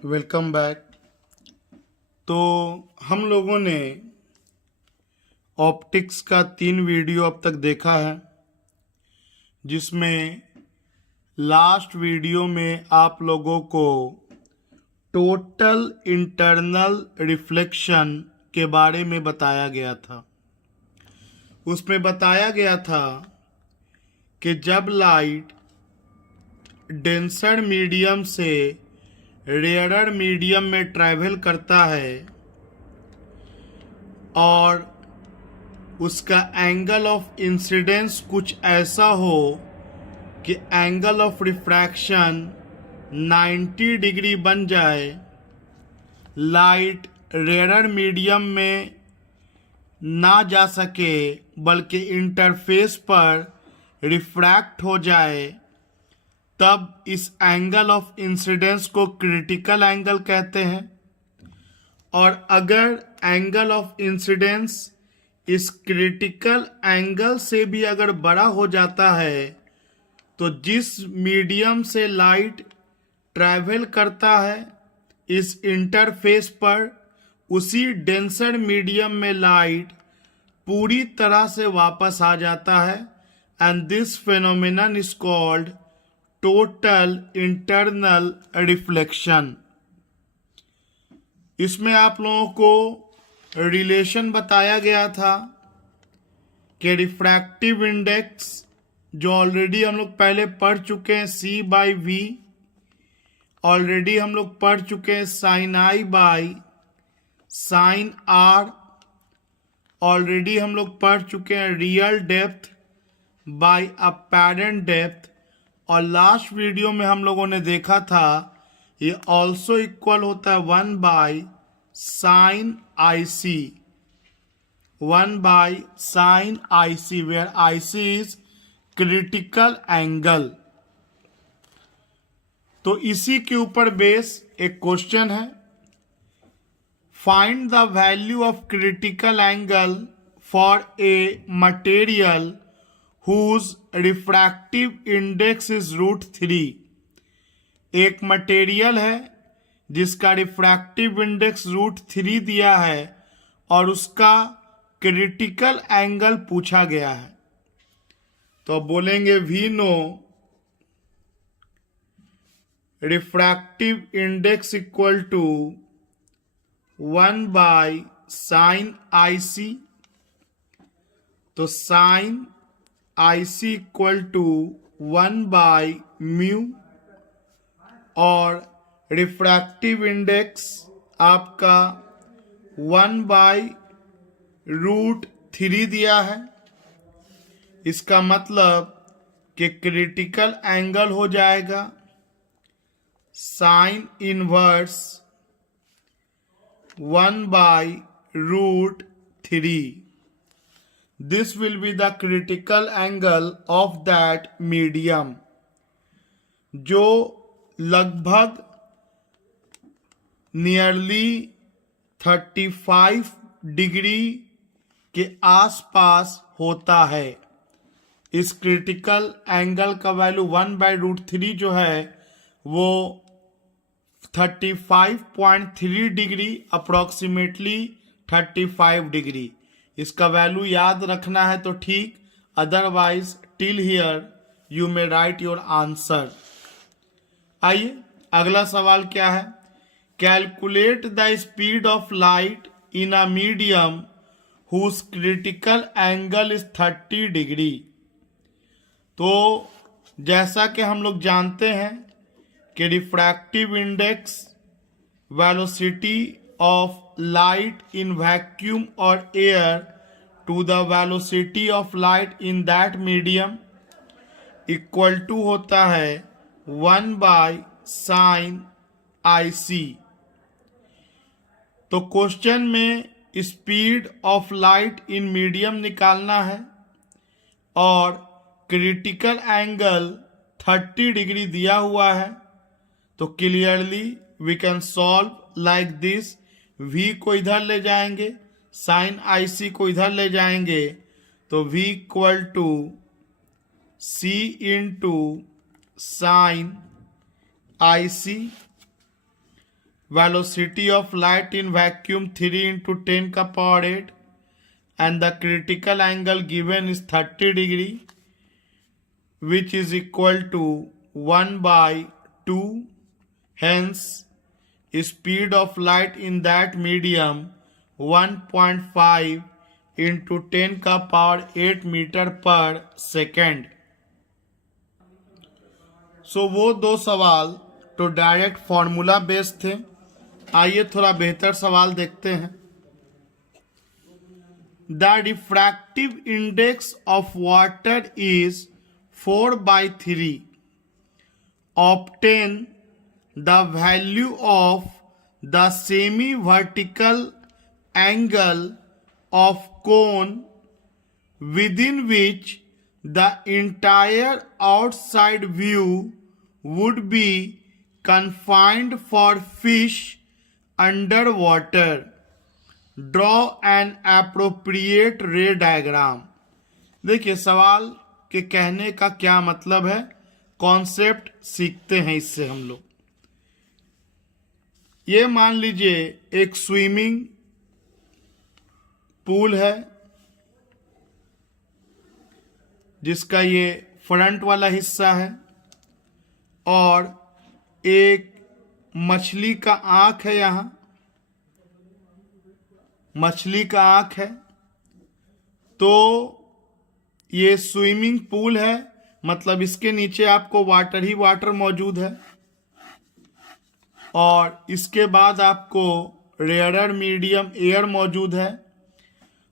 Welcome back. तो हम लोगों ने ऑप्टिक्स का 3 वीडियो अब तक देखा है, जिसमें लास्ट वीडियो में आप लोगों को टोटल इंटरनल रिफ्लेक्शन के बारे में बताया गया था। उसमें बताया गया था कि जब लाइट डेंसर मीडियम से रेयरर मीडियम में ट्रैवल करता है और उसका एंगल ऑफ इंसिडेंस कुछ ऐसा हो कि एंगल ऑफ रिफ्रैक्शन 90 डिग्री बन जाए, लाइट रेयरर मीडियम में ना जा सके बल्कि इंटरफेस पर रिफ्रैक्ट हो जाए, तब इस एंगल ऑफ इंसिडेंस को क्रिटिकल एंगल कहते हैं। और अगर एंगल ऑफ इंसिडेंस इस क्रिटिकल एंगल से भी अगर बड़ा हो जाता है, तो जिस मीडियम से लाइट ट्रैवल करता है इस इंटरफेस पर, उसी डेंसर मीडियम में लाइट पूरी तरह से वापस आ जाता है। And this phenomenon is called total internal reflection. इसमें आप लोगों को रिलेशन बताया गया था कि रिफ्रैक्टिव इंडेक्स, जो ऑलरेडी हम लोग पहले पढ़ चुके हैं, C/V, ऑलरेडी हम लोग पढ़ चुके हैं sin I/sin R, ऑलरेडी हम लोग पढ़ चुके हैं real depth by apparent depth, और लास्ट वीडियो में हम लोगों ने देखा था ये ऑल्सो इक्वल होता है 1/sin IC, 1/sin IC, where IC is critical angle. तो इसी के ऊपर बेस एक क्वेश्चन है, find the value of critical angle for a material whose refractive index is √3। एक मटेरियल है जिसका रिफ्रैक्टिव इंडेक्स √3 दिया है और उसका क्रिटिकल एंगल पूछा गया है। तो बोलेंगे we know refractive index equal to 1/sin IC। तो sin IC इक्वल टू 1/μ, और रिफ्रैक्टिव इंडेक्स आपका 1/√3 दिया है। इसका मतलब कि क्रिटिकल एंगल हो जाएगा sine inverse 1/√3। This will be the critical angle of that medium, जो लगभग नियरली 35 डिग्री के आसपास होता है। इस क्रिटिकल एंगल का वैल्यू 1/√3 जो है वो 35.3 डिग्री, अप्रॉक्सीमेटली 35 डिग्री। इसका वैल्यू याद रखना है तो ठीक, otherwise till here you may write your answer. आइए अगला सवाल क्या है, calculate the speed of light in a medium whose critical angle is 30 degree. तो जैसा कि हम लोग जानते हैं कि refractive index, velocity of light in vacuum or air to the velocity of light in that medium equal to होता है 1/sin IC। तो क्वेश्चन में speed of light in medium निकालना है और क्रिटिकल एंगल 30 डिग्री दिया हुआ है। तो clearly we can solve like this, V को इधर ले जाएंगे, sin IC को इधर ले जाएंगे, तो V equal to C into sin IC। velocity of light in vacuum 3 into 10 का power 8 and the critical angle given is 30 degree which is equal to 1 by 2. Hence speed of light in that medium 1.5 into 10 का power 8 metre पर second. सो वो दो सवाल तो direct formula based थे। आइए थोड़ा बेहतर सवाल देखते हैं। The refractive index of water is 4/3. Obtain the value of the semi-vertical angle of cone within which the entire outside view would be confined for fish underwater. Draw an appropriate ray diagram. देखिए सवाल के कहने का क्या मतलब है, concept सीखते हैं इससे हम लोग। ये मान लीजिए एक स्विमिंग पूल है जिसका ये फ्रंट वाला हिस्सा है और एक मछली का आंख है। यहां मछली का आंख है तो ये स्विमिंग पूल है, मतलब इसके नीचे आपको वाटर ही वाटर मौजूद है और इसके बाद आपको रेयरर मीडियम एयर मौजूद है।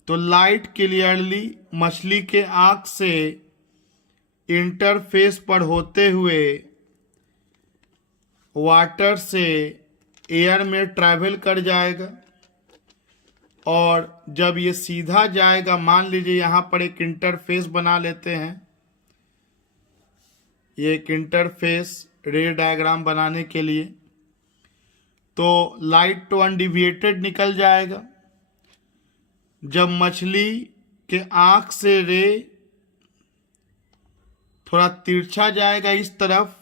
तो लाइट क्लियरली मछली के आंख से इंटरफेस पर होते हुए वाटर से एयर में ट्रैवल कर जाएगा और जब ये सीधा जाएगा, मान लीजिए यहाँ पर एक इंटरफेस बना लेते हैं। ये एक इंटरफेस रे डायग्राम बनाने के लिए, तो लाइट तो अनडिविएटेड निकल जाएगा। जब मछली के आंख से रे थोड़ा तिरछा जाएगा इस तरफ,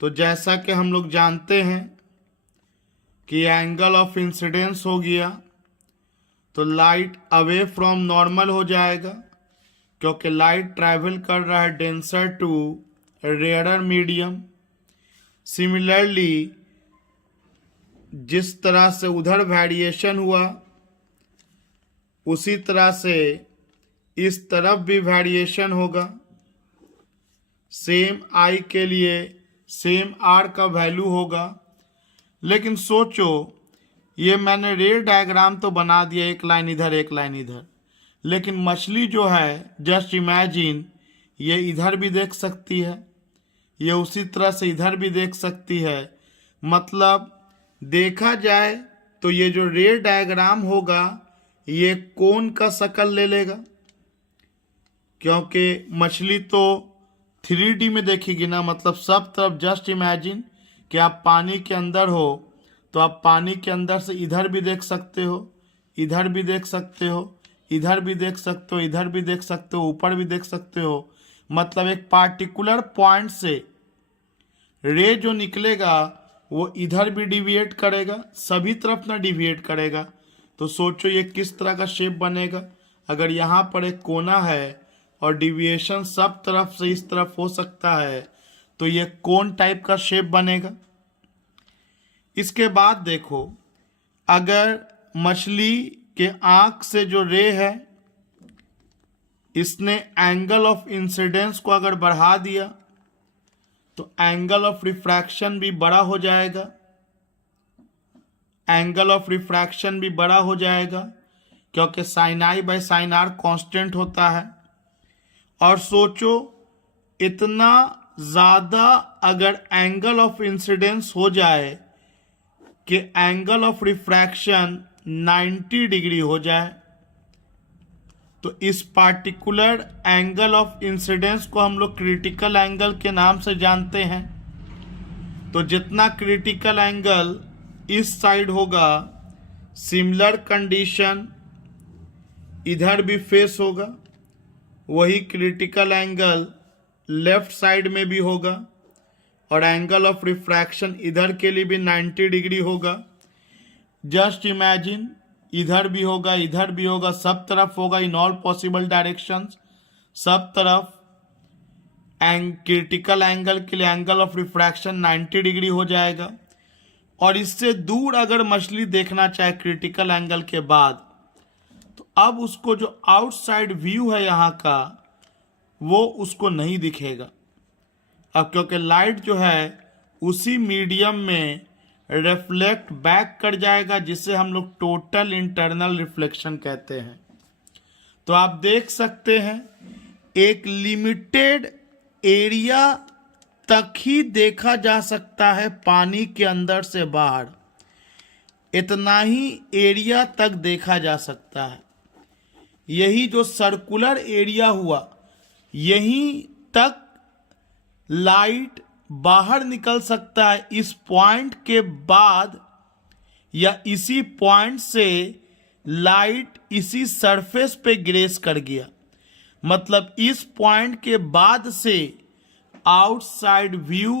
तो जैसा कि हम लोग जानते हैं कि एंगल ऑफ इंसिडेंस हो गया, तो लाइट अवे फ्रॉम नॉर्मल हो जाएगा क्योंकि लाइट ट्रैवल कर रहा है denser to rarer medium. Similarly जिस तरह से उधर वेरिएशन हुआ उसी तरह से इस तरफ भी वेरिएशन होगा। सेम आई के लिए सेम आर का वैल्यू होगा। लेकिन सोचो, ये मैंने रे डायग्राम तो बना दिया, एक लाइन इधर एक लाइन इधर, लेकिन मछली जो है जस्ट इमेजिन ये इधर भी देख सकती है, ये उसी तरह से इधर भी देख सकती है। मतलब देखा जाए तो ये जो रे डायग्राम होगा ये कोन का शक्ल ले लेगा क्योंकि मछली तो 3D में देखेगी ना। मतलब सब तरफ जस्ट इमेजिन कि आप पानी के अंदर हो तो आप पानी के अंदर से इधर भी देख सकते हो, इधर भी देख सकते हो, इधर भी देख सकते हो, इधर भी देख सकते हो, ऊपर भी देख सकते हो। मतलब एक पार्टिकुलर पॉइंट से रे जो निकलेगा वो इधर भी डिविएट करेगा, सभी तरफ ना डिविएट करेगा। तो सोचो ये किस तरह का शेप बनेगा। अगर यहाँ पर एक कोना है और डिविएशन सब तरफ से इस तरफ हो सकता है तो ये कोन टाइप का शेप बनेगा। इसके बाद देखो, अगर मछली के आंख से जो रे है इसने एंगल ऑफ इंसिडेंस को अगर बढ़ा दिया तो एंगल ऑफ रिफ्रैक्शन भी बड़ा हो जाएगा। एंगल ऑफ रिफ्रैक्शन भी बड़ा हो जाएगा क्योंकि sine i by sine r constant होता है। और सोचो इतना ज़्यादा अगर एंगल ऑफ इंसिडेंस हो जाए कि एंगल ऑफ रिफ्रैक्शन 90 डिग्री हो जाए, तो इस पार्टिकुलर एंगल ऑफ इंसिडेंस को हम लोग क्रिटिकल एंगल के नाम से जानते हैं। तो जितना क्रिटिकल एंगल इस साइड होगा, सिमिलर कंडीशन इधर भी फेस होगा, वही क्रिटिकल एंगल लेफ्ट साइड में भी होगा और एंगल ऑफ रिफ्रैक्शन इधर के लिए भी 90 डिग्री होगा। जस्ट इमेजिन, इधर भी होगा, इधर भी होगा, सब तरफ होगा, इन ऑल पॉसिबल डायरेक्शंस, सब तरफ क्रिटिकल एंगल के लिए एंगल ऑफ रिफ्रैक्शन 90 डिग्री हो जाएगा। और इससे दूर अगर मछली देखना चाहे क्रिटिकल एंगल के बाद, तो अब उसको जो आउटसाइड व्यू है यहाँ का, वो उसको नहीं दिखेगा। अब क्योंकि लाइट जो है उसी मीडियम में रिफ्लेक्ट बैक कर जाएगा, जिसे हम लोग टोटल इंटरनल रिफ्लेक्शन कहते हैं। तो आप देख सकते हैं एक लिमिटेड एरिया तक ही देखा जा सकता है पानी के अंदर से बाहर, इतना ही एरिया तक देखा जा सकता है। यही जो सर्कुलर एरिया हुआ, यहीं तक लाइट बाहर निकल सकता है। इस पॉइंट के बाद या इसी पॉइंट से लाइट इसी सरफेस पे ग्रेस कर गया, मतलब इस पॉइंट के बाद से आउटसाइड व्यू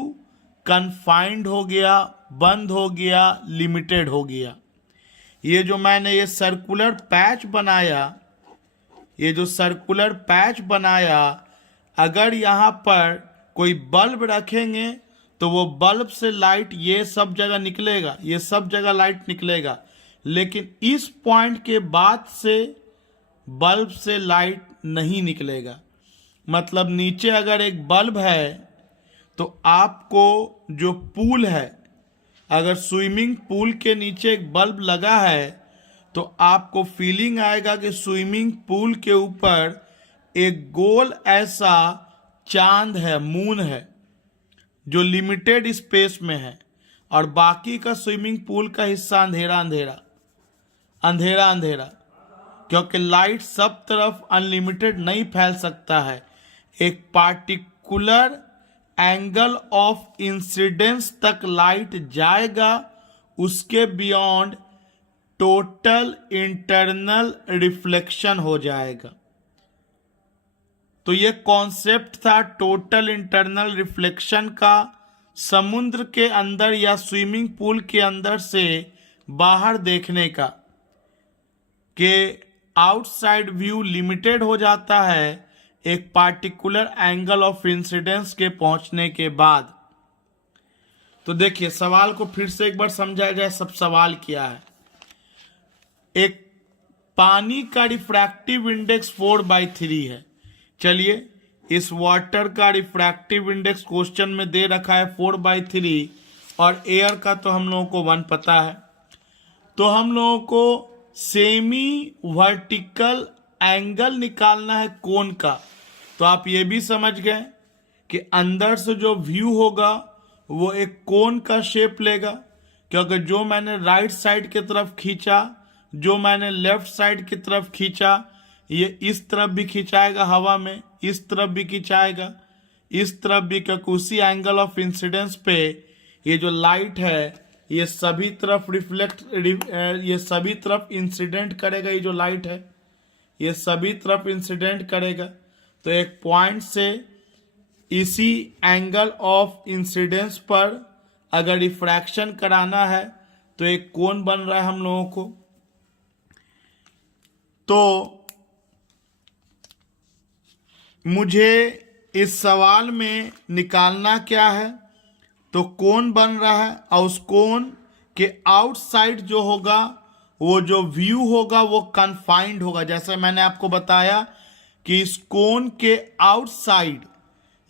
कन्फाइंड हो गया, बंद हो गया, लिमिटेड हो गया। ये जो मैंने ये सर्कुलर पैच बनाया, ये जो सर्कुलर पैच बनाया, अगर यहाँ पर कोई बल्ब रखेंगे तो वो बल्ब से लाइट ये सब जगह निकलेगा, ये सब जगह लाइट निकलेगा, लेकिन इस पॉइंट के बाद से बल्ब से लाइट नहीं निकलेगा। मतलब नीचे अगर एक बल्ब है तो आपको जो पूल है, अगर स्विमिंग पूल के नीचे एक बल्ब लगा है तो आपको फीलिंग आएगा कि स्विमिंग पूल के ऊपर एक गोल ऐसा चांद है, मून है, जो लिमिटेड स्पेस में है, और बाकी का स्विमिंग पूल का हिस्सा अंधेरा अंधेरा अंधेरा अंधेरा, क्योंकि लाइट सब तरफ अनलिमिटेड नहीं फैल सकता है। एक पार्टिकुलर एंगल ऑफ इंसिडेंस तक लाइट जाएगा, उसके बियॉन्ड टोटल इंटरनल रिफ्लेक्शन हो जाएगा। तो ये कॉन्सेप्ट था टोटल इंटरनल रिफ्लेक्शन का, समुद्र के अंदर या स्विमिंग पूल के अंदर से बाहर देखने का, कि आउटसाइड व्यू लिमिटेड हो जाता है एक पार्टिकुलर एंगल ऑफ इंसिडेंस के पहुंचने के बाद। तो देखिए सवाल को फिर से एक बार समझाया जाए। सब सवाल क्या है? एक पानी का रिफ्रैक्टिव इंडेक्स 4/3 है। चलिए, इस वाटर का रिफ्रैक्टिव इंडेक्स क्वेश्चन में दे रखा है 4/3, और एयर का तो हम लोगों को 1 पता है। तो हम लोगों को सेमी वर्टिकल एंगल निकालना है कोन का। तो आप ये भी समझ गए कि अंदर से जो व्यू होगा वो एक कोन का शेप लेगा, क्योंकि जो मैंने राइट साइड की तरफ खींचा, जो मैंने लेफ्ट साइड की तरफ खींचा, ये इस तरफ भी खिंचाएगा हवा में, इस तरफ भी खिंचाएगा, इस तरफ भी, क्योंकि उसी एंगल ऑफ इंसिडेंस पे ये जो लाइट है ये सभी तरफ ये सभी तरफ इंसिडेंट करेगा। ये जो लाइट है ये सभी तरफ इंसिडेंट करेगा। तो एक पॉइंट से इसी एंगल ऑफ इंसिडेंस पर अगर रिफ्रैक्शन कराना है तो एक कोण बन रहा है हम लोगों को। तो मुझे इस सवाल में निकालना क्या है? तो कोण बन रहा है, और उस कोण के आउटसाइड जो होगा, वो जो व्यू होगा वो कन्फाइंड होगा। जैसे मैंने आपको बताया कि इस कोण के आउटसाइड,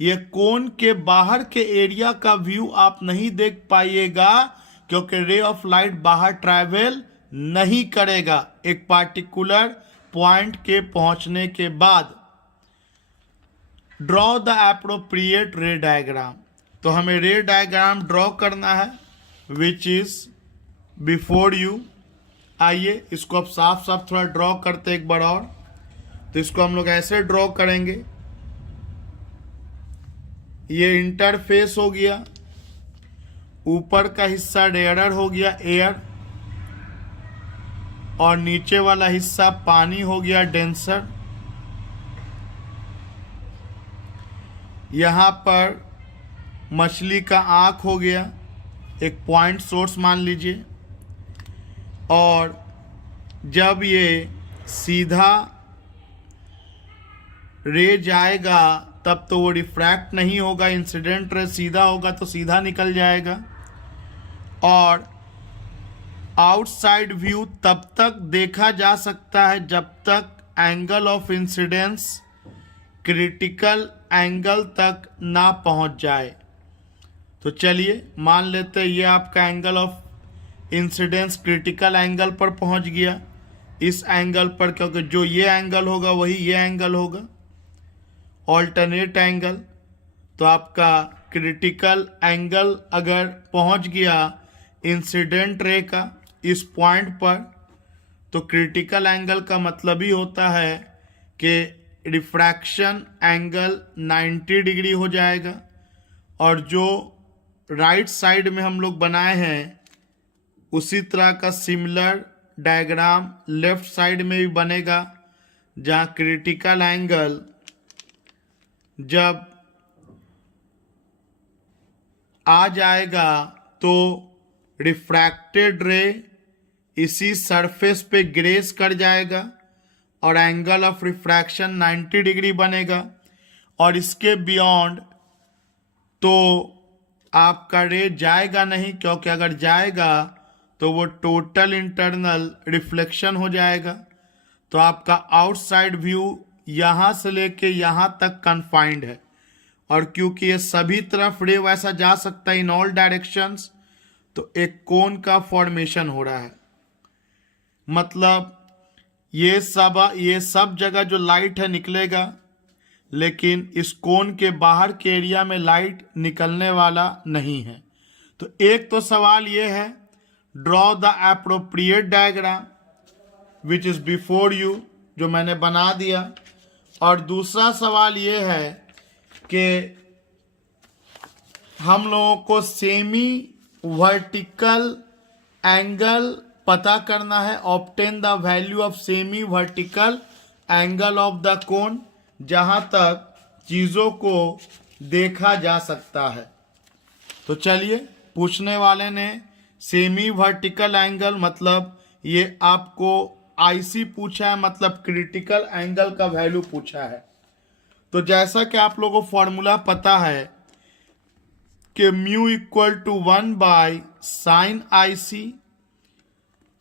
ये कोण के बाहर के एरिया का व्यू आप नहीं देख पाइएगा, क्योंकि रे ऑफ लाइट बाहर ट्रैवल नहीं करेगा एक पार्टिकुलर पॉइंट के पहुंचने के बाद। ड्रॉ द एप्रोप्रिएट रे डायग्राम। तो हमें रे डायग्राम ड्रॉ करना है विच इज बिफोर यू। आइए इसको अब साफ साफ थोड़ा ड्रॉ करते एक बार और। तो इसको हम लोग ऐसे ड्रॉ करेंगे। ये इंटरफेस हो गया, ऊपर का हिस्सा रेयरर हो गया एयर, और नीचे वाला हिस्सा पानी हो गया डेंसर। यहां पर मछली का आँख हो गया, एक पॉइंट सोर्स मान लीजिए, और जब ये सीधा रे जाएगा तब तो वो रिफ्रैक्ट नहीं होगा, इंसिडेंट रे सीधा होगा तो सीधा निकल जाएगा। और आउटसाइड व्यू तब तक देखा जा सकता है जब तक angle of incidence critical angle तक ना पहुंच जाए। तो चलिए मान लेते हैं ये आपका angle of incidence critical angle पर पहुंच गया, इस एंगल पर, क्योंकि जो ये एंगल होगा वही ये एंगल होगा, ऑल्टरनेट एंगल। तो आपका क्रिटिकल एंगल अगर पहुंच गया इंसिडेंट रे का इस पॉइंट पर, तो क्रिटिकल एंगल का मतलब ही होता है कि रिफ्रैक्शन एंगल 90 डिग्री हो जाएगा। और जो राइट साइड में हम लोग बनाए हैं उसी तरह का सिमिलर डायग्राम लेफ्ट साइड में भी बनेगा, जहाँ क्रिटिकल एंगल जब आ जाएगा तो रिफ्रैक्टेड रे इसी सरफेस पे ग्रेस कर जाएगा और एंगल ऑफ रिफ्रैक्शन 90 डिग्री बनेगा। और इसके बियॉन्ड तो आपका रे जाएगा नहीं, क्योंकि अगर जाएगा तो वो टोटल इंटरनल रिफ्लेक्शन हो जाएगा। तो आपका आउटसाइड व्यू यहाँ से लेके यहाँ तक कन्फाइंड है, और क्योंकि ये सभी तरफ रे वैसा जा सकता है इन ऑल डायरेक्शंस, तो एक कोन का फॉर्मेशन हो रहा है। मतलब ये सब जगह जो लाइट है निकलेगा, लेकिन इस कोन के बाहर के एरिया में लाइट निकलने वाला नहीं है। तो एक तो सवाल ये है, draw the appropriate diagram which is before you, जो मैंने बना दिया। और दूसरा सवाल ये है कि हम लोगों को सेमी वर्टिकल एंगल पता करना है, obtain the value of semi vertical angle of the cone, जहां तक चीजों को देखा जा सकता है। तो चलिए, पूछने वाले ने सेमी वर्टिकल एंगल मतलब ये आपको आईसी पूछा है, मतलब क्रिटिकल एंगल का वैल्यू पूछा है। तो जैसा कि आप लोगों को फॉर्मूला पता है कि mu equal to 1 by sine I C,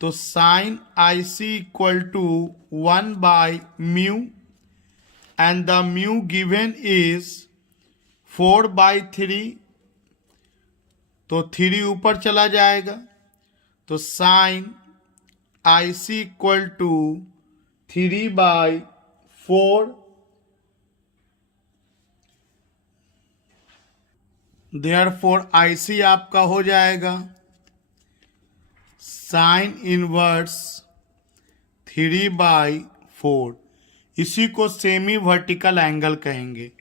तो sine I C equal to 1 by mu, and the mu given is 4/3, तो 3 ऊपर चला जाएगा, तो sine I C equal to 3/4, therefore I C आपका हो जाएगा साइन इनवर्स 3/4। इसी को सेमी वर्टिकल एंगल कहेंगे।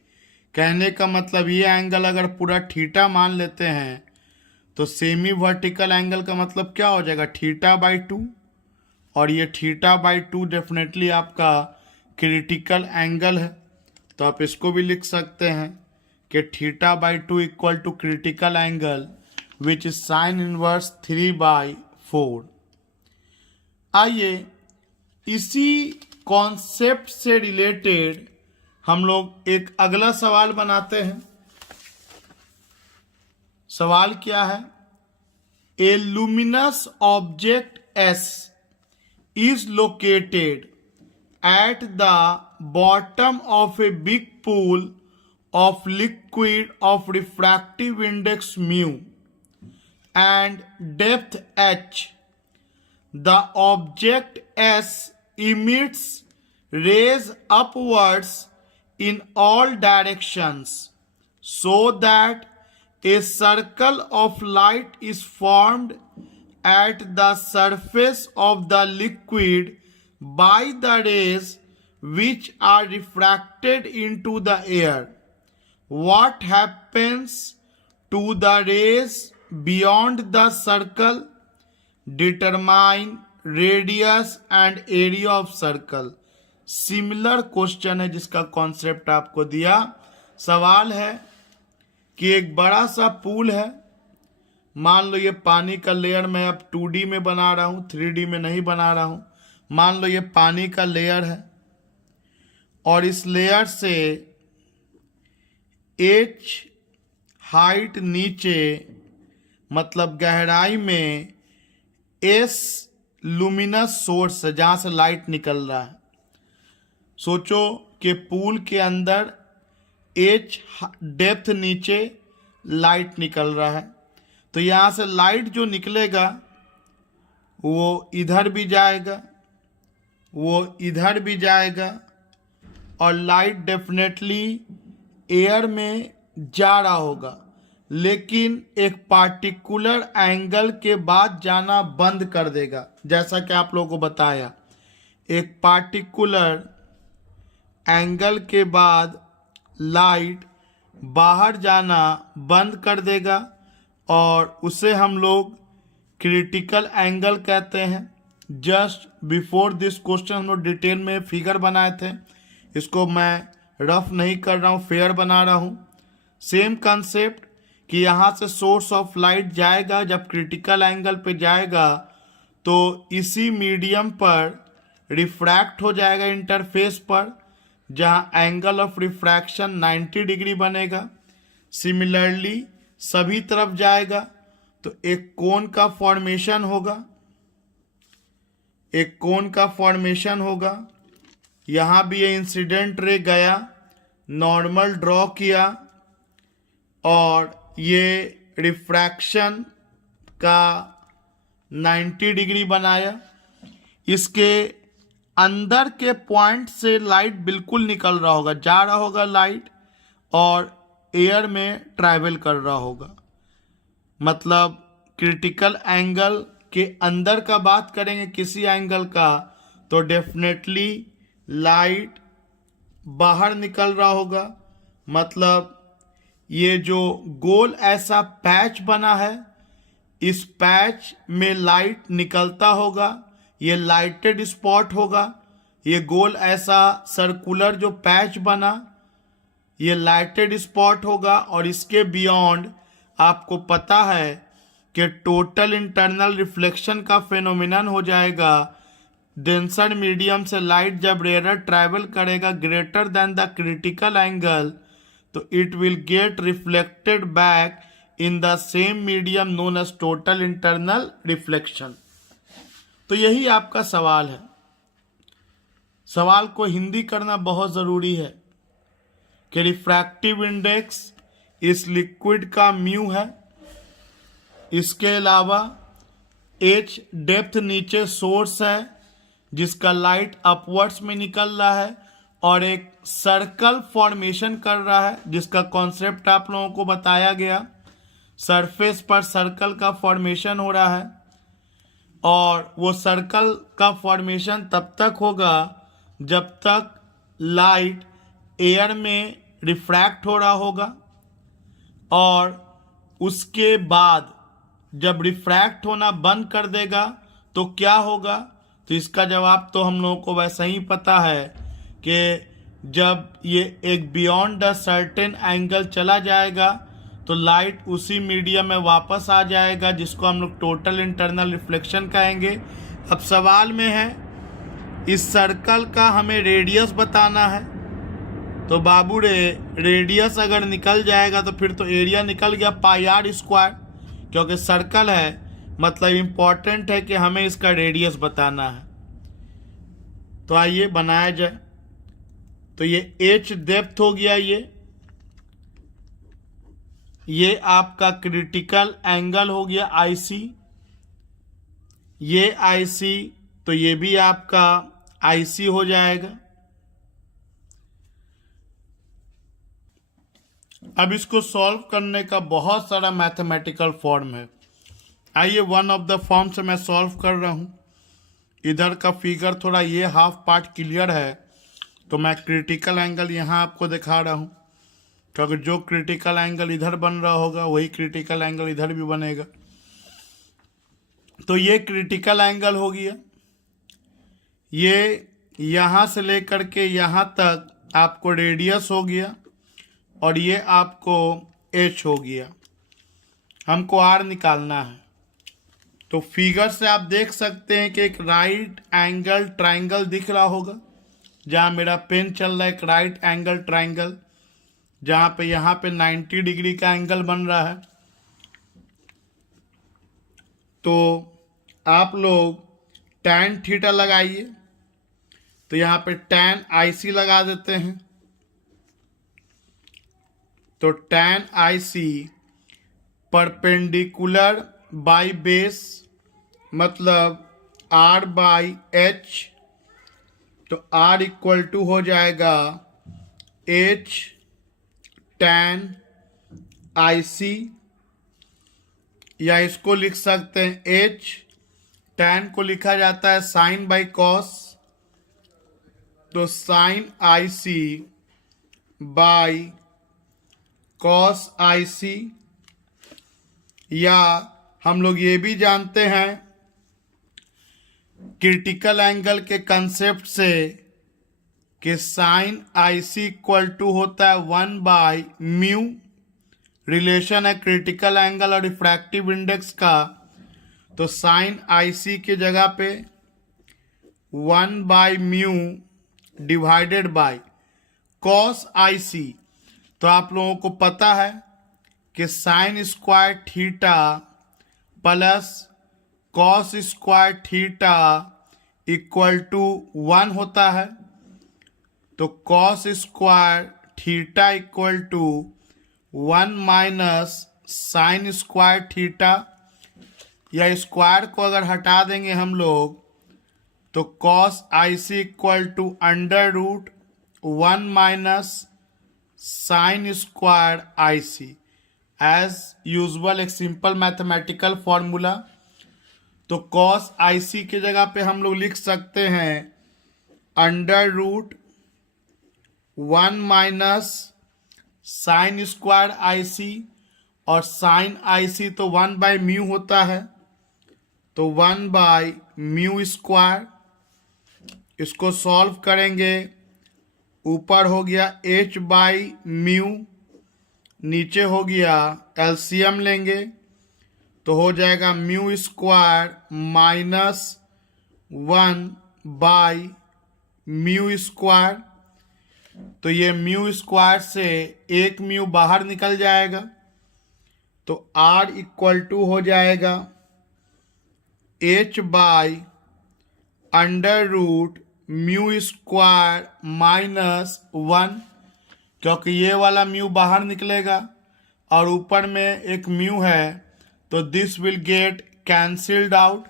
कहने का मतलब ये एंगल अगर पूरा थीटा मान लेते हैं तो सेमी वर्टिकल एंगल का मतलब क्या हो जाएगा, θ/2, और ये θ/2 डेफिनेटली आपका क्रिटिकल एंगल है। तो आप इसको भी लिख सकते हैं कि θ/2 equal to critical angle which is sine inverse 3/4। आइए इसी कॉन्सेप्ट से रिलेटेड हम लोग एक अगला सवाल बनाते हैं। सवाल क्या है, a luminous object S is located at the bottom of a big pool of liquid of refractive index mu and depth h. The object S emits rays upwards in all directions so that a circle of light is formed at the surface of the liquid by the rays which are refracted into the air. What happens to the rays beyond the circle? Determine radius and area of circle. Similar question है जिसका concept आपको दिया। सवाल है कि एक बड़ा सा पूल है। मान लो ये पानी का लेयर मैं अब 2D में बना रहा हूँ, 3D में नहीं बना रहा हूँ। मान लो ये पानी का लेयर है और इस लेयर से h हाइट नीचे मतलब गहराई में s लुमिनस सोर्स है जहाँ से लाइट निकल रहा है। सोचो कि पूल के अंदर h डेप्थ नीचे लाइट निकल रहा है, तो यहाँ से लाइट जो निकलेगा वो इधर भी जाएगा, वो इधर भी जाएगा और लाइट डेफिनेटली एयर में जा रहा होगा, लेकिन एक पार्टिकुलर एंगल के बाद जाना बंद कर देगा। जैसा कि आप लोगों को बताया, एक पार्टिकुलर एंगल के बाद लाइट बाहर जाना बंद कर देगा और उसे हम लोग क्रिटिकल एंगल कहते हैं। जस्ट बिफोर दिस क्वेश्चन हम लोग डिटेल में फिगर बनाए थे, इसको मैं रफ नहीं कर रहा हूँ, फेयर बना रहा हूँ। सेम कंसेप्ट कि यहाँ से सोर्स ऑफ लाइट जाएगा, जब क्रिटिकल एंगल पे जाएगा तो इसी मीडियम पर रिफ्रैक्ट हो जाएगा इंटरफेस पर, जहाँ एंगल ऑफ रिफ्रैक्शन 90 डिग्री बनेगा। सिमिलरली सभी तरफ जाएगा तो एक कोन का फॉर्मेशन होगा, एक कोन का फॉर्मेशन होगा। यहाँ भी ये इंसिडेंट रे गया, नॉर्मल ड्रॉ किया और ये रिफ्रैक्शन का 90 डिग्री बनाया। इसके अंदर के पॉइंट से लाइट बिल्कुल निकल रहा होगा, जा रहा होगा लाइट और एयर में ट्रैवल कर रहा होगा। मतलब क्रिटिकल एंगल के अंदर का बात करेंगे किसी एंगल का, तो डेफिनेटली लाइट बाहर निकल रहा होगा। मतलब ये जो गोल ऐसा पैच बना है, इस पैच में लाइट निकलता होगा, ये लाइटेड स्पॉट होगा। ये गोल ऐसा सर्कुलर जो पैच बना, ये लाइटेड स्पॉट होगा। और इसके बियॉन्ड आपको पता है कि टोटल इंटरनल रिफ्लेक्शन का फेनोमेनन हो जाएगा। डेंसर मीडियम से लाइट जब रेयर ट्रैवल करेगा greater than the critical angle, तो it will get reflected back in the same medium known as total internal reflection. तो यही आपका सवाल है। सवाल को हिंदी करना बहुत ज़रूरी है कि रिफ्रैक्टिव इंडेक्स इस लिक्विड का म्यू है। इसके अलावा h डेप्थ नीचे सोर्स है जिसका लाइट अपवर्ड्स में निकल रहा है और एक सर्कल फॉर्मेशन कर रहा है जिसका कॉन्सेप्ट आप लोगों को बताया गया। सरफेस पर सर्कल का फॉर्मेशन हो रहा है और वो सर्कल का फॉर्मेशन तब तक होगा जब तक लाइट एयर में रिफ्रैक्ट हो रहा होगा, और उसके बाद जब रिफ्रैक्ट होना बंद कर देगा तो क्या होगा। तो इसका जवाब तो हम लोगों को वैसा ही पता है कि जब ये एक बियॉन्ड द सर्टेन एंगल चला जाएगा तो लाइट उसी मीडियम में वापस आ जाएगा, जिसको हम लोग टोटल इंटरनल रिफ्लेक्शन कहेंगे। अब सवाल में है इस सर्कल का हमें रेडियस बताना है, तो बाबू रे रेडियस अगर निकल जाएगा तो फिर तो एरिया निकल गया पाई आर स्क्वायर, क्योंकि सर्कल है। मतलब इम्पॉर्टेंट है कि हमें इसका रेडियस बताना है। तो आइए बनाया जाए। तो ये h डेप्थ हो गया, ये आपका क्रिटिकल एंगल हो गया IC, ये IC, तो ये भी आपका IC हो जाएगा। अब इसको सॉल्व करने का बहुत सारा मैथमेटिकल फॉर्म है। आइए वन ऑफ द फॉर्म से मैं सॉल्व कर रहा हूँ। इधर का फिगर थोड़ा ये हाफ पार्ट क्लियर है, तो मैं क्रिटिकल एंगल यहाँ आपको दिखा रहा हूँ, क्योंकि जो क्रिटिकल एंगल इधर बन रहा होगा वही क्रिटिकल एंगल इधर भी बनेगा। तो ये क्रिटिकल एंगल हो गया, ये यहाँ से लेकर के यहाँ तक आपको रेडियस हो गया, और ये आपको h हो गया। हमको r निकालना है। तो फिगर से आप देख सकते हैं कि एक राइट एंगल ट्राइंगल दिख रहा होगा। जहाँ मेरा पेन चल रहा है एक राइट एंगल ट्राइंगल, जहाँ पे यहाँ पे 90 डिग्री का एंगल बन रहा है। तो आप लोग tan थीटा लगाइए। तो यहाँ पे tan IC लगा देते हैं। तो tan IC perpendicular by base मतलब r बाई h। तो r इक्वल टू हो जाएगा h tan IC, या इसको लिख सकते हैं h tan को लिखा जाता है साइन बाई कॉस। तो sine IC by cos IC, या हम लोग ये भी जानते हैं क्रिटिकल एंगल के कंसेप्ट से कि साइन IC इक्वल टू होता है 1/μ। रिलेशन है क्रिटिकल एंगल और रिफ्रैक्टिव इंडेक्स का। तो साइन IC की जगह पे 1/μ डिवाइडेड बाय कॉस IC। तो आप लोगों को पता है कि sine square theta plus cos square theta equal to 1 होता है। तो cos square theta equal to 1 minus sine square theta, या स्क्वायर को अगर हटा देंगे हम लोग तो cos IC equal to under root 1 minus sine square IC। As usual एक सिंपल मैथमेटिकल फॉर्मूला। तो कॉस IC की जगह पे हम लोग लिख सकते हैं under root 1 minus sine square IC, और साइन IC तो 1/μ होता है। तो 1/μ स्क्वायर, इसको सॉल्व करेंगे। ऊपर हो गया h/μ, नीचे हो गया एलसीएम लेंगे तो हो जाएगा म्यू स्क्वायर माइनस 1/μ स्क्वायर। तो ये म्यू स्क्वायर से एक म्यू बाहर निकल जाएगा। तो r इक्वल टू हो जाएगा h/√μ स्क्वायर माइनस 1, क्योंकि ये वाला म्यू बाहर निकलेगा और ऊपर में एक म्यू है तो this will get cancelled out.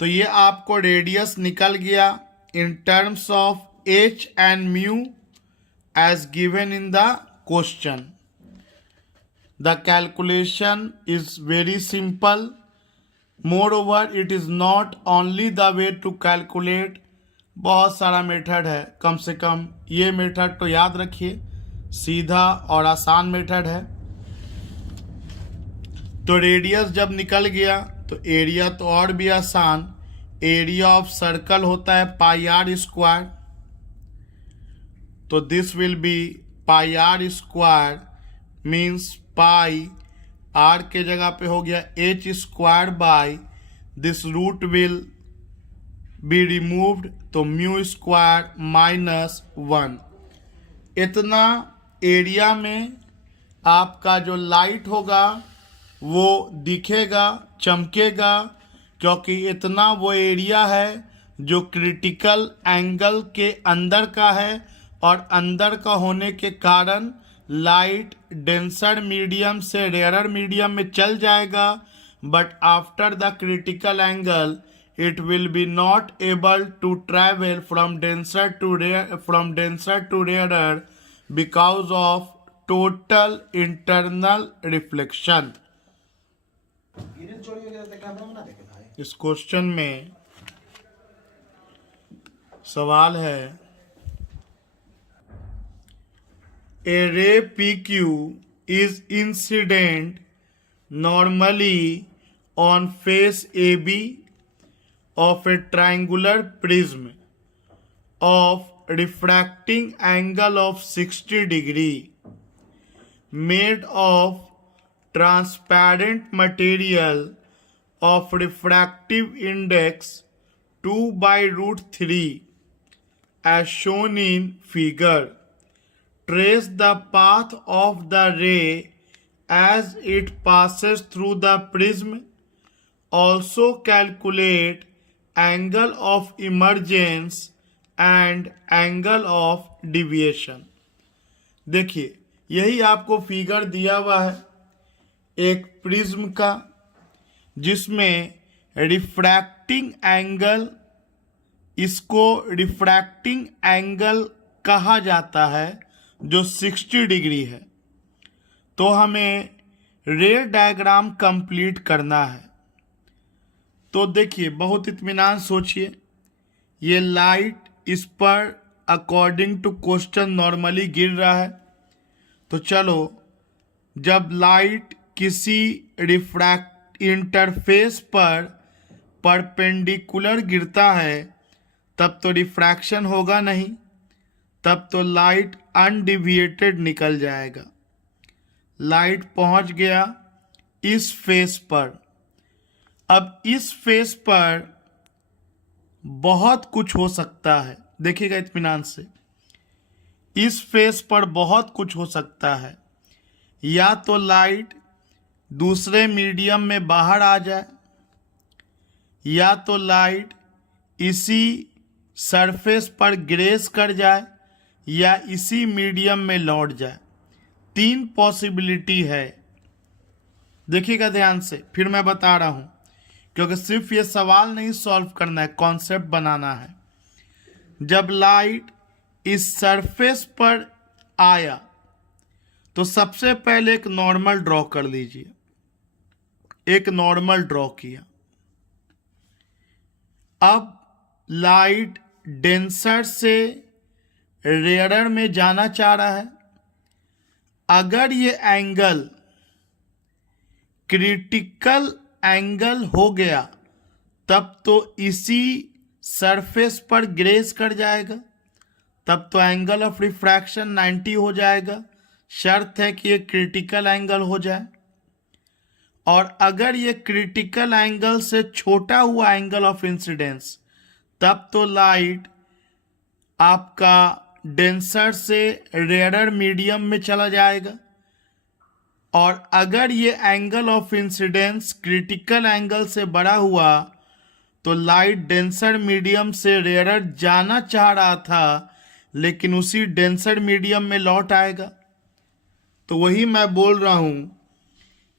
तो ये आपको रेडियस निकल गया in terms of h and mu as given in the question. The calculation is very simple. Moreover, it is not only the way to calculate. बहुत सारा method है, कम से कम ये मेथड तो याद रखिए, सीधा और आसान मेथड है। तो रेडियस जब निकल गया तो एरिया तो और भी आसान। एरिया ऑफ सर्कल होता है पाई आर स्क्वायर। तो this will be pi r square means pi r के जगह पे हो गया h square by this root will be removed तो म्यू स्क्वायर माइनस 1। इतना एरिया में आपका जो लाइट होगा वो दिखेगा, चमकेगा, क्योंकि इतना वो एरिया है जो क्रिटिकल एंगल के अंदर का है और अंदर का होने के कारण लाइट डेंसर मीडियम से रेयर मीडियम में चल जाएगा, but after the critical angle it will be not able to travel from denser to rarer because of total internal reflection. इस क्वेश्चन में सवाल है a ray PQ is incident normally on face AB of a triangular prism of refracting angle of 60 degree made of transparent material of refractive index 2 by root 3 as shown in figure. Trace the path of the ray as it passes through the prism. Also calculate angle of emergence and angle of deviation. देखिए यही आपको figure दिया हुआ है एक prism का, जिसमें refracting angle, इसको रिफ्रैक्टिंग एंगल कहा जाता है, जो 60 डिग्री है। तो हमें रे डायग्राम कंप्लीट करना है। तो देखिए बहुत इत्मीनान सोचिए, ये लाइट इस पर अकॉर्डिंग टू क्वेश्चन नॉर्मली गिर रहा है। तो चलो, जब लाइट किसी रिफ्रैक्ट इंटरफेस पर परपेंडिकुलर गिरता है तब तो रिफ्रैक्शन होगा नहीं, तब तो लाइट अनडिविएटेड निकल जाएगा। लाइट पहुंच गया इस फेस पर। अब इस फेस पर बहुत कुछ हो सकता है, देखिएगा इत्मीनान से। इस फेस पर बहुत कुछ हो सकता है। या तो लाइट दूसरे मीडियम में बाहर आ जाए, या तो लाइट इसी सरफेस पर ग्रेस कर जाए, या इसी मीडियम में लौट जाए। 3 पॉसिबिलिटी है। देखिएगा ध्यान से, फिर मैं बता रहा हूं, क्योंकि सिर्फ ये सवाल नहीं सॉल्व करना है, कॉन्सेप्ट बनाना है। जब लाइट इस सरफेस पर आया तो सबसे पहले एक नॉर्मल ड्रॉ कर लीजिए। एक नॉर्मल ड्रॉ किया। अब लाइट डेंसर से रेयरर में जाना चाह रहा है। अगर ये एंगल क्रिटिकल एंगल हो गया तब तो इसी सरफेस पर ग्रेस कर जाएगा, तब तो एंगल ऑफ रिफ्रैक्शन 90 हो जाएगा। शर्त है कि ये क्रिटिकल एंगल हो जाए। और अगर ये क्रिटिकल एंगल से छोटा हुआ एंगल ऑफ इंसिडेंस, तब तो लाइट आपका डेंसर से रेयरर मीडियम में चला जाएगा। और अगर ये angle of incidence critical angle से बड़ा हुआ तो लाइट डेंसर मीडियम से रेयरर जाना चाह रहा था, लेकिन उसी डेंसर मीडियम में लौट आएगा। तो वही मैं बोल रहा हूं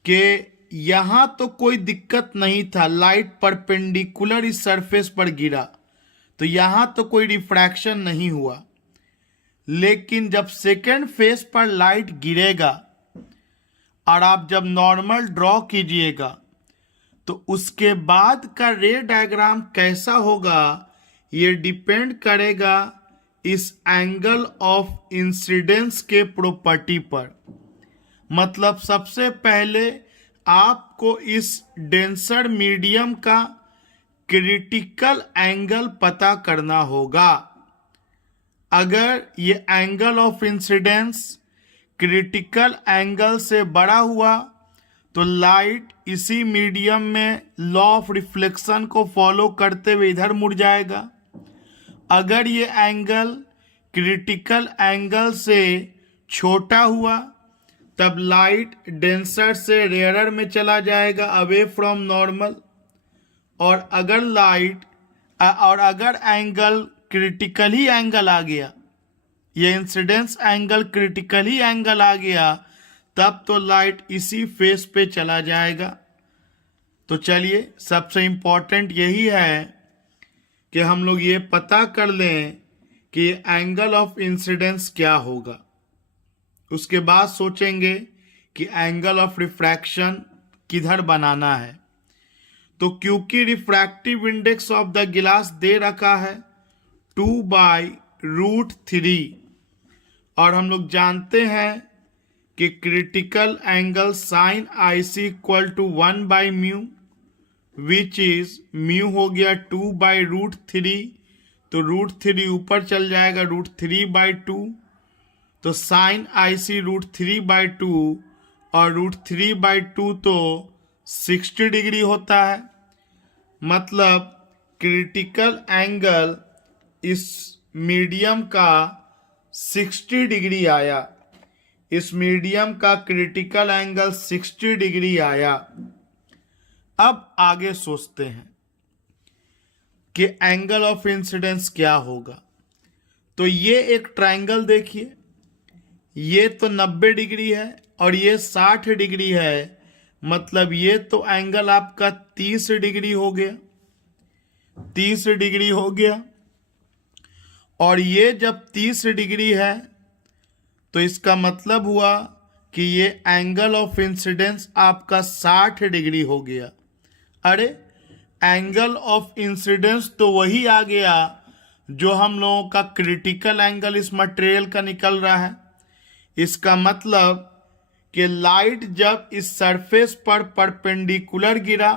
कि यहां तो कोई दिक्कत नहीं था, लाइट परपेंडिकुलर इस सरफेस पर गिरा तो यहां तो कोई रिफ्रैक्शन नहीं हुआ। लेकिन जब सेकेंड फेस पर लाइट गिरेगा और आप जब नॉर्मल ड्रॉ कीजिएगा तो उसके बाद का रे डायग्राम कैसा होगा, ये डिपेंड करेगा इस एंगल ऑफ इंसिडेंस के प्रॉपर्टी पर। मतलब सबसे पहले आपको इस डेंसर मीडियम का क्रिटिकल एंगल पता करना होगा। अगर ये angle of incidence critical angle से बड़ा हुआ तो लाइट इसी मीडियम में लॉ ऑफ रिफ्लेक्शन को फॉलो करते हुए इधर मुड़ जाएगा। अगर ये एंगल क्रिटिकल एंगल से छोटा हुआ तब लाइट डेंसर से रेयरर में चला जाएगा, अवे फ्रॉम नॉर्मल। और अगर एंगल क्रिटिकली एंगल आ गया, ये इंसिडेंस एंगल क्रिटिकली एंगल आ गया, तब तो लाइट इसी फेस पे चला जाएगा। तो चलिए, सबसे इंपॉर्टेंट यही है कि हम लोग ये पता कर लें कि एंगल ऑफ इंसिडेंस क्या होगा। उसके बाद सोचेंगे कि एंगल ऑफ रिफ्रैक्शन किधर बनाना है। तो क्योंकि रिफ्रैक्टिव इंडेक्स ऑफ द गिलास दे रखा है 2/√3 और हम लोग जानते हैं कि critical angle sine IC equal to 1/μ, which is mu हो गया 2/√3। तो √3 ऊपर चल जाएगा, √3/2 तो साइन IC √3/2 और √3/2 तो 60 डिग्री होता है। मतलब क्रिटिकल एंगल इस मीडियम का 60 डिग्री आया। इस मीडियम का क्रिटिकल एंगल 60 डिग्री आया। अब आगे सोचते हैं कि एंगल ऑफ इंसिडेंस क्या होगा। तो ये एक ट्रायंगल देखिए, ये तो 90 डिग्री है और ये 60 डिग्री है। मतलब ये तो एंगल आपका 30 डिग्री हो गया, 30 डिग्री हो गया। और ये जब 30 डिग्री है तो इसका मतलब हुआ कि ये एंगल ऑफ इंसिडेंस आपका 60 डिग्री हो गया। अरे एंगल ऑफ इंसिडेंस तो वही आ गया जो हम लोगों का क्रिटिकल एंगल इस मटेरियल का निकल रहा है। इसका मतलब कि लाइट जब इस सरफेस पर परपेंडिकुलर गिरा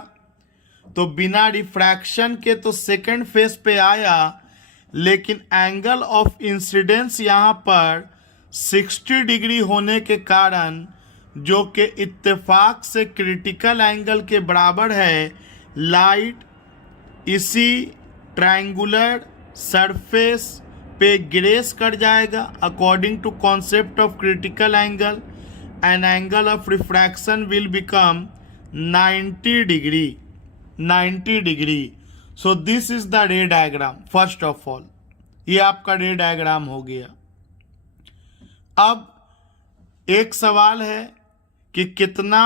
तो बिना रिफ्रैक्शन के तो सेकंड फेस पे आया, लेकिन एंगल ऑफ इंसिडेंस यहाँ पर 60 डिग्री होने के कारण, जो कि इत्तेफाक से क्रिटिकल एंगल के बराबर है, लाइट इसी ट्रायंगुलर सरफेस पे ग्रेस कर जाएगा। According to concept of critical angle, an angle of refraction will become 90 degree. 90 degree. So this is the ray diagram. First of all ये आपका रे डायग्राम हो गया। अब एक सवाल है कि कितना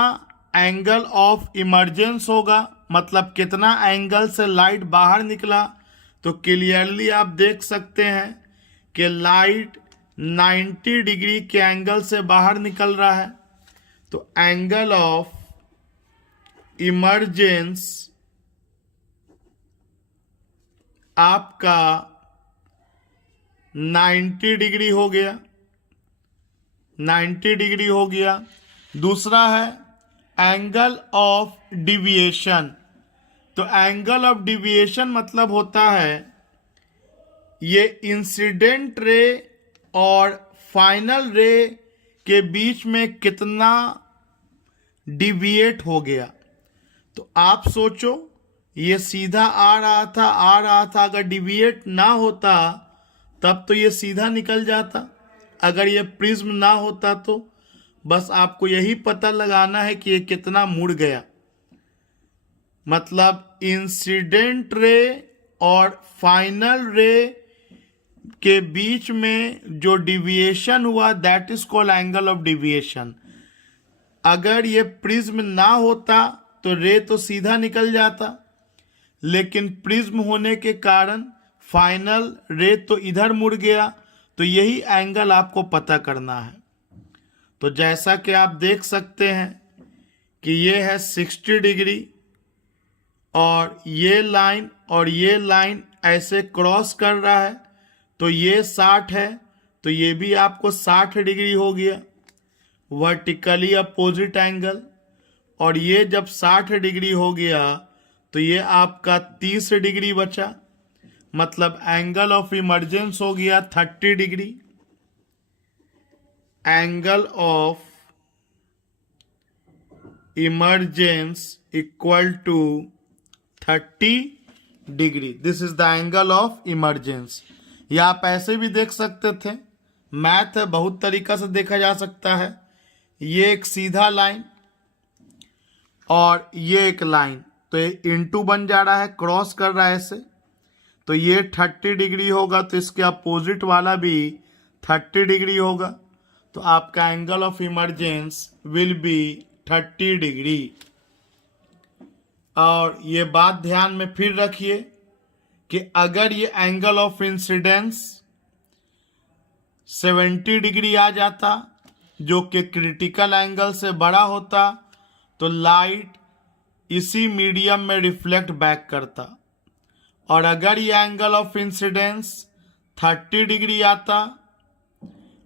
एंगल ऑफ इमर्जेंस होगा, मतलब कितना एंगल से लाइट बाहर निकला। तो क्लियरली आप देख सकते हैं कि लाइट 90 डिग्री के एंगल से बाहर निकल रहा है। तो एंगल ऑफ इमर्जेंस आपका 90 डिग्री हो गया, 90 डिग्री हो गया। दूसरा है एंगल ऑफ डिविएशन। तो एंगल ऑफ डिविएशन मतलब होता है ये इंसिडेंट रे और फाइनल रे के बीच में कितना डिविएट हो गया। तो आप सोचो, ये सीधा आ रहा था, अगर डिविएट ना होता तब तो ये सीधा निकल जाता। अगर ये प्रिज्म ना होता तो बस आपको यही पता लगाना है कि ये कितना मुड़ गया। मतलब इंसिडेंट रे और फाइनल रे के बीच में जो डिविएशन हुआ, that is called angle of deviation. अगर ये प्रिज्म ना होता तो रे तो सीधा निकल जाता, लेकिन प्रिज्म होने के कारण फाइनल रे तो इधर मुड़ गया। तो यही एंगल आपको पता करना है। तो जैसा कि आप देख सकते हैं कि ये है 60 डिग्री और ये लाइन ऐसे क्रॉस कर रहा है, तो ये 60 है, तो ये भी आपको 60 डिग्री हो गया, वर्टिकली अपोजिट एंगल। और ये जब 60 डिग्री हो गया तो ये आपका 30 डिग्री बचा। मतलब एंगल ऑफ इमर्जेंस हो गया 30 degree. Angle of emergence equal to 30 degree. This is the angle of emergence. या आप ऐसे भी देख सकते थे, मैथ है, बहुत तरीका से देखा जा सकता है। ये एक सीधा लाइन और ये एक लाइन, तो ये इंटू बन जा रहा है, क्रॉस कर रहा है ऐसे। तो ये 30 डिग्री होगा, तो इसके अपोजिट वाला भी 30 डिग्री होगा। तो आपका angle of emergence will be 30 degree. और ये बात ध्यान में फिर रखिए कि अगर ये एंगल ऑफ इंसिडेंस 70 डिग्री आ जाता, जो कि क्रिटिकल एंगल से बड़ा होता, तो लाइट इसी मीडियम में रिफ्लेक्ट बैक करता। और अगर ये एंगल ऑफ इंसिडेंस 30 डिग्री आता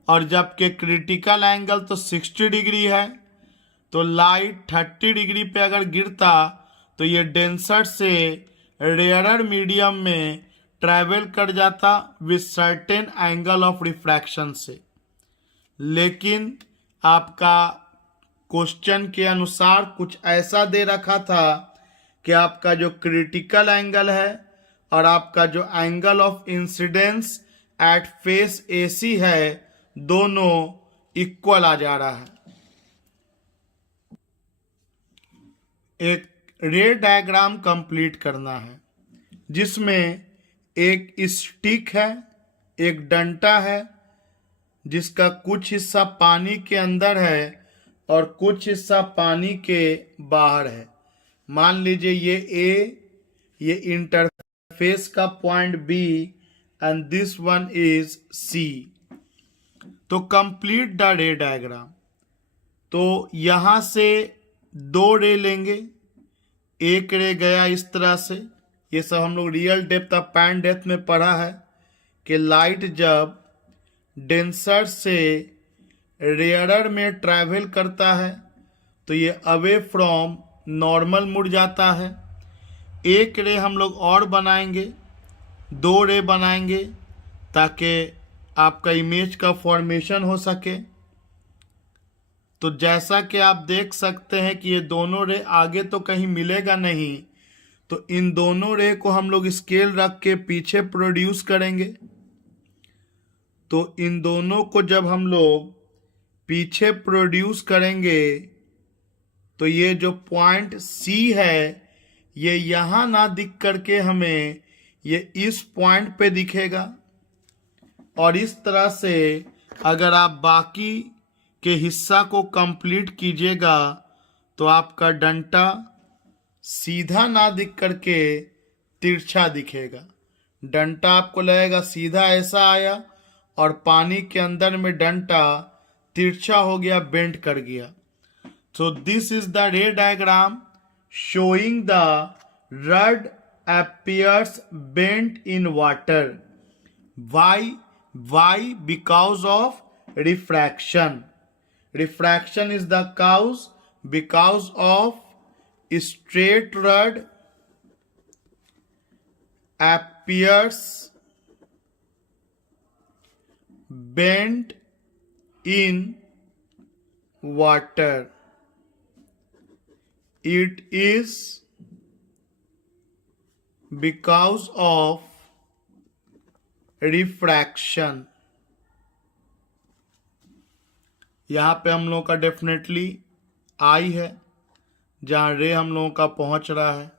और जबकि क्रिटिकल एंगल तो 60 डिग्री है, तो लाइट 30 डिग्री पे अगर गिरता तो ये डेंसर से रेयरर मीडियम में ट्रैवल कर जाता with certain angle of refraction से। लेकिन आपका क्वेश्चन के अनुसार कुछ ऐसा दे रखा था कि आपका जो क्रिटिकल एंगल है और आपका जो angle of incidence at face AC है, दोनों इक्वल आ जा रहा है। एक रे डायग्राम कंप्लीट करना है जिसमें एक स्टिक है, एक डंटा है जिसका कुछ हिस्सा पानी के अंदर है और कुछ हिस्सा पानी के बाहर है। मान लीजिए ये A, ये इंटरफेस का point B and this one is C। तो कंप्लीट द रे डायग्राम। तो यहां से 2 रे लेंगे, एक रे गया इस तरह से। ये सब हम लोग real depth of pan depth में पढ़ा है कि लाइट जब डेंसर से रेयरर में ट्रैवल करता है तो ये अवे फ्रॉम नॉर्मल मुड़ जाता है। एक रे हम लोग और बनाएंगे, 2 रे बनाएंगे ताकि आपका इमेज का फॉर्मेशन हो सके। तो जैसा कि आप देख सकते हैं कि ये दोनों रे आगे तो कहीं मिलेगा नहीं, तो इन दोनों रे को हम लोग स्केल रख के पीछे प्रोड्यूस करेंगे। तो इन दोनों को जब हम लोग पीछे प्रोड्यूस करेंगे तो ये जो पॉइंट C है ये यहाँ ना दिख करके हमें ये इस पॉइंट पे दिखेगा। और इस तरह से अगर आप बाकी के हिस्सा को कंप्लीट कीजिएगा तो आपका डंटा सीधा ना दिख करके तिरछा दिखेगा। डंटा आपको लगेगा सीधा ऐसा आया और पानी के अंदर में डंटा तिरछा हो गया, बेंड कर गया। So this is the ray diagram showing the rod appears bent in water. Why? Because of refraction. Refraction is the cause because of straight rod appears bent in water. It is because of refraction. यहाँ पे हम लोगों का definitely I है जहाँ रे हम लोगों का पहुँच रहा है।